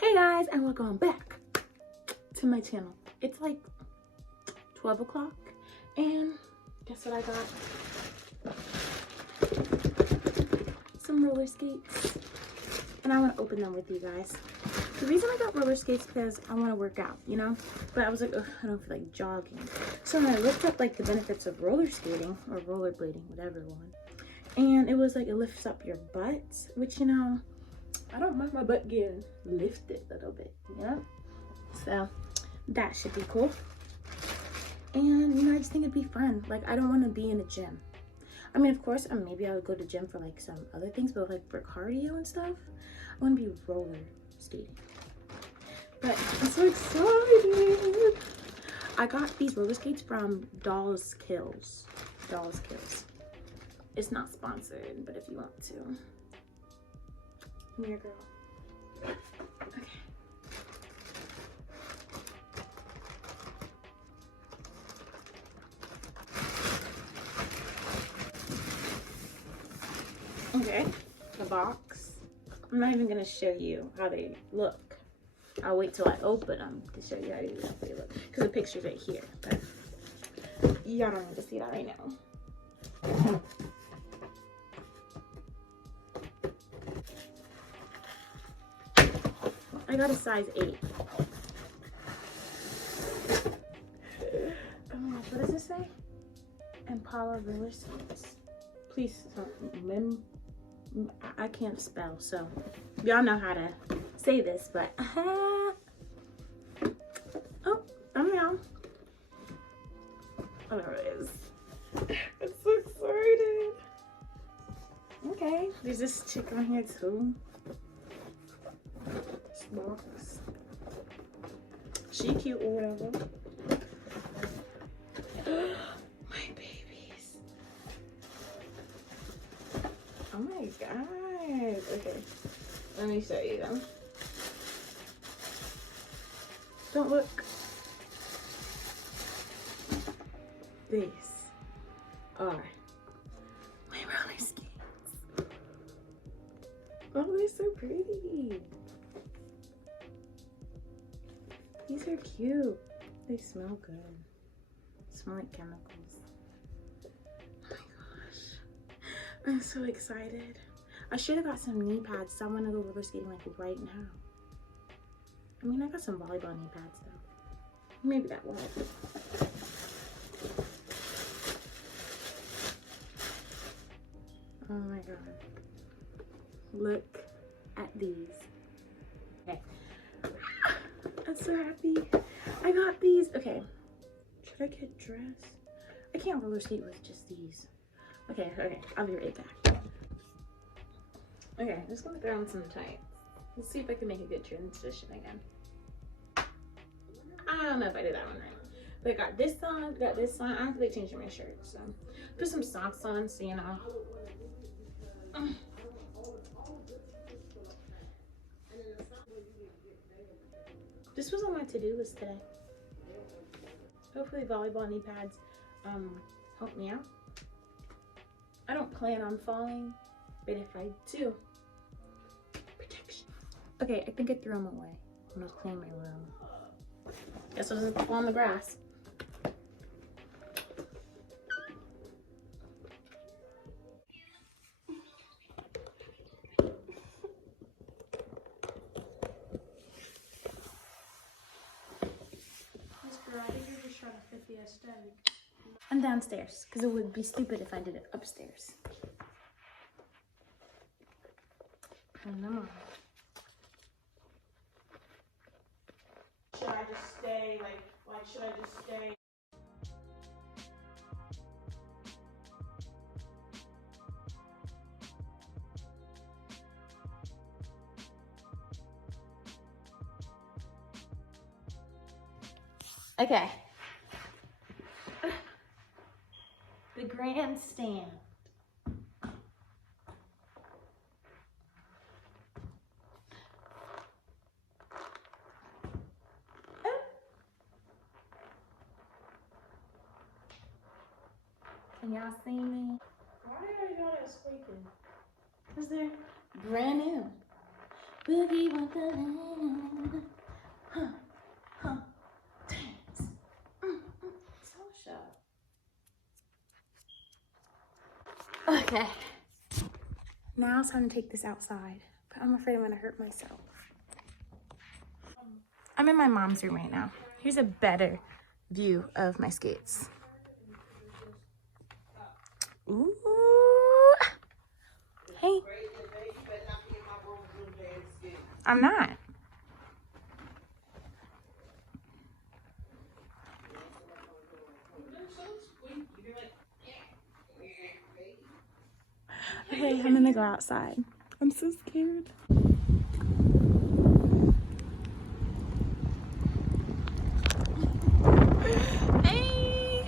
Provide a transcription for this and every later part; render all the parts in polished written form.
Hey guys, and welcome back to my channel. It's like 12 o'clock and guess what I got? Some roller skates, and I want to open them with you guys. The reason I got roller skates because I want to work out, you know, but I was like, ugh, I don't feel like jogging. So when I looked up like the benefits of roller skating or rollerblading, whatever one, and it was like it lifts up your butt, which, you know, I don't mind my butt getting lifted a little bit, you know? So that should be cool. And, you know, I just think it'd be fun. Like, I don't want to be in a gym. I mean, of course, maybe I would go to gym for like some other things, but like for cardio and stuff, I want to be roller skating. But I'm so excited. I got these roller skates from Dolls Kills. Dolls Kills. It's not sponsored, but if you want to. I'm your girl. Okay. Okay, the box. I'm not even gonna show you how they look. I'll wait till I open them to show you how they look. Because the picture's right here, but y'all don't need to see that right now. I got a size 8. What does it say? Impala roller skates. Please, I can't spell, so y'all know how to say this, but oh, I'm down. Oh, there it is. I'm so excited. Okay, there's this chick on here too. This box. She cute or whatever. My babies. Oh my god. Okay, let me show you them. Don't look. These are my roller skates. Oh, they're so pretty. These are cute. They smell good. Smell like chemicals. Oh my gosh. I'm so excited. I should have got some knee pads, so I want to go roller skating like right now. I mean, I got some volleyball knee pads though. Maybe that will help. Oh my god. Look at these. Okay. I'm so happy. I got these. Okay. Should I get dressed? I can't roller skate with just these. Okay, I'll be right back. Okay, I'm just gonna throw on some tights. Let's see if I can make a good transition again. I don't know if I did that one right. But I got this on, I have to like change my shirt, so put some socks on so you know. This was on my to-do list today. Hopefully volleyball knee pads help me out. I don't plan on falling, but if I do, protection. Okay, I think I threw them away when I was cleaning my room. Guess I was on the grass. I'm downstairs because it would be stupid if I did it upstairs. Turn them on. Should I just stay like should I just stay? Okay. The grandstand. Can y'all see me? Why are y'all squeaking? Because they're brand new. Boogie with the land. Huh, huh, dance. So sharp. Okay. Now it's time to take this outside. But I'm afraid I'm gonna hurt myself. I'm in my mom's room right now. Here's a better view of my skates. Ooh. Hey. I'm not. Okay, I'm gonna go outside. I'm so scared. Hey!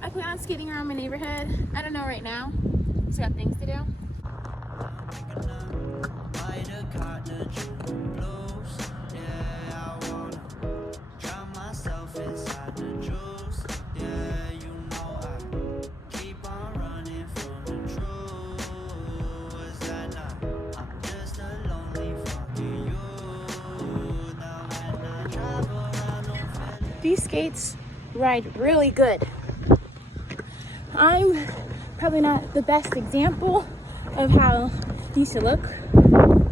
I plan on skating around my neighborhood. I don't know right now. Just got things to do. These skates ride really good. I'm probably not the best example of how these should look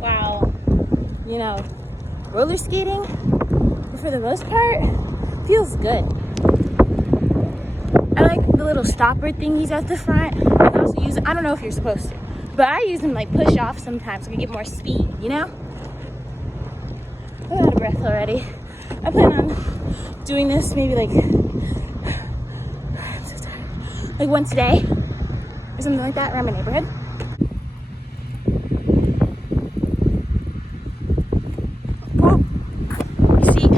while, you know, roller skating, but for the most part, feels good. I like the little stopper thingies at the front. You can also use, I don't know if you're supposed to, but I use them like push off sometimes so I can get more speed, you know? I'm out of breath already. I plan on doing this maybe like, I'm so tired, like once a day or something like that around my neighborhood. Well, you see,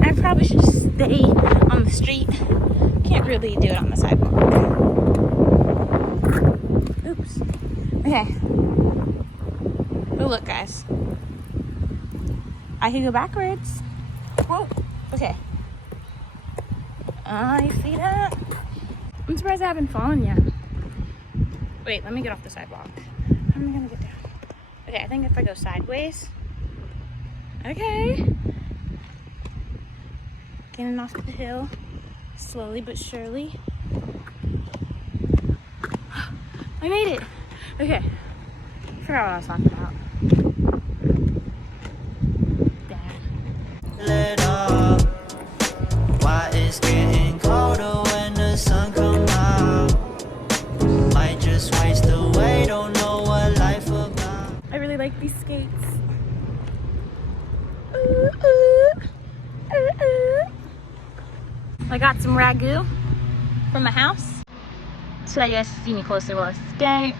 I probably should just stay on the street. Can't really do it on the sidewalk. Oops. Okay. Oh, look, guys. I can go backwards. Whoa. Okay. You see that? I'm surprised I haven't fallen yet. Wait, let me get off the sidewalk. How am I gonna get down? Okay, I think if I go sideways. Okay. Getting off the hill. Slowly but surely. I made it. Okay. Forgot what I was talking about. Let up. Why it's getting colder when the sun comes out. Might just waste away, don't know what life about. I really like these skates. Ooh, ooh, ooh, ooh. I got some ragu from my house so that you guys see me closer while I skate.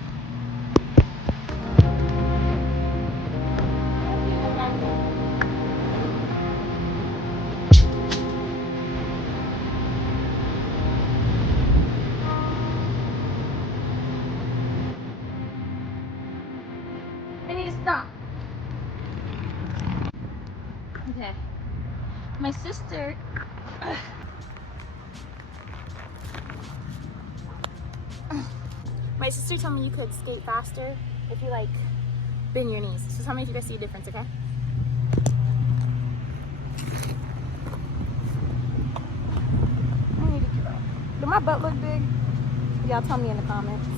I need to stop. Okay. My sister. My sister told me you could skate faster if you like bend your knees. So tell me if you guys see a difference, okay? I need to get up. Did my butt look big? Y'all tell me in the comments.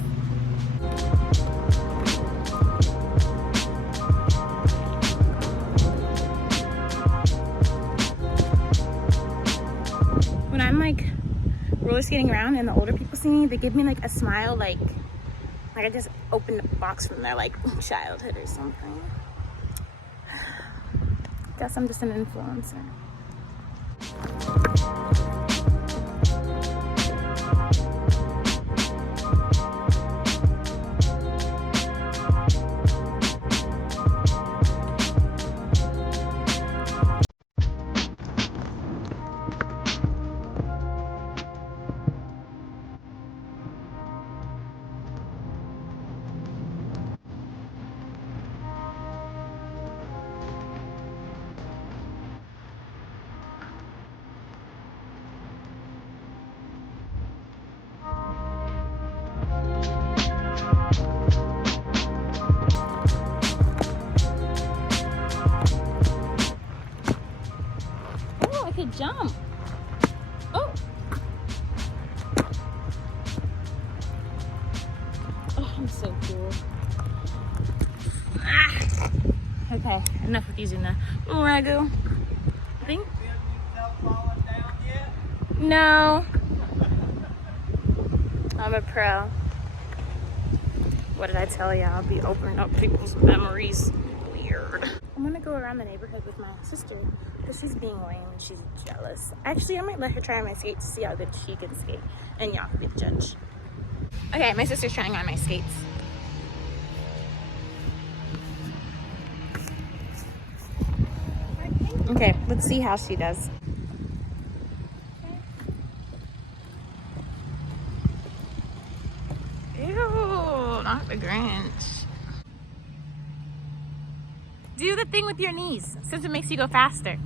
When I'm like roller skating around and the older people see me, they give me like a smile, like I just opened a box from their like childhood or something. Guess I'm just an influencer. jump. Oh. Oh, I'm so cool. Ah. Okay, enough with using the Lego. I think. No. I'm a pro. What did I tell you? I'll be opening up people's memories. Weird. I'm gonna go around the neighborhood with my sister because she's being lame and she's jealous. Actually, I might let her try on my skates to see how good she can skate, and y'all can be the judge. Okay, my sister's trying on my skates. Okay, let's see how she does. Ew, not the Grinch. Do the thing with your knees since it makes you go faster.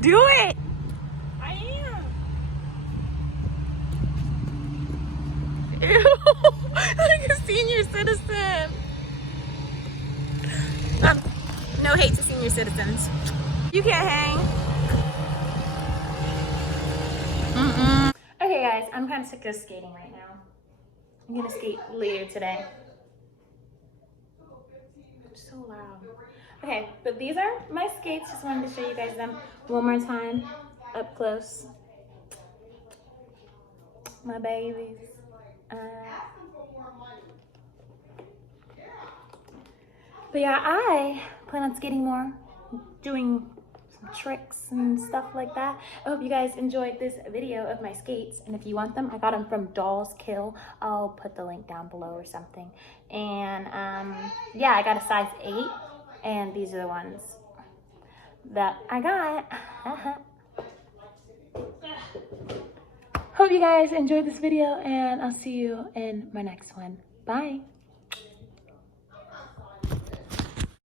Do it. I am. Ew, like a senior citizen. No hate to senior citizens. You can't hang. Okay guys, I'm kind of sick of skating right now. I'm gonna skate later today. It's so loud. Okay, but these are my skates. Just wanted to show you guys them one more time, up close. My babies. But yeah, I plan on skating more, doing some tricks and stuff like that. I hope you guys enjoyed this video of my skates. And if you want them, I got them from Dolls Kill. I'll put the link down below or something. And yeah, I got a size 8. And these are the ones that I got. Hope you guys enjoyed this video, and I'll see you in my next one. Bye.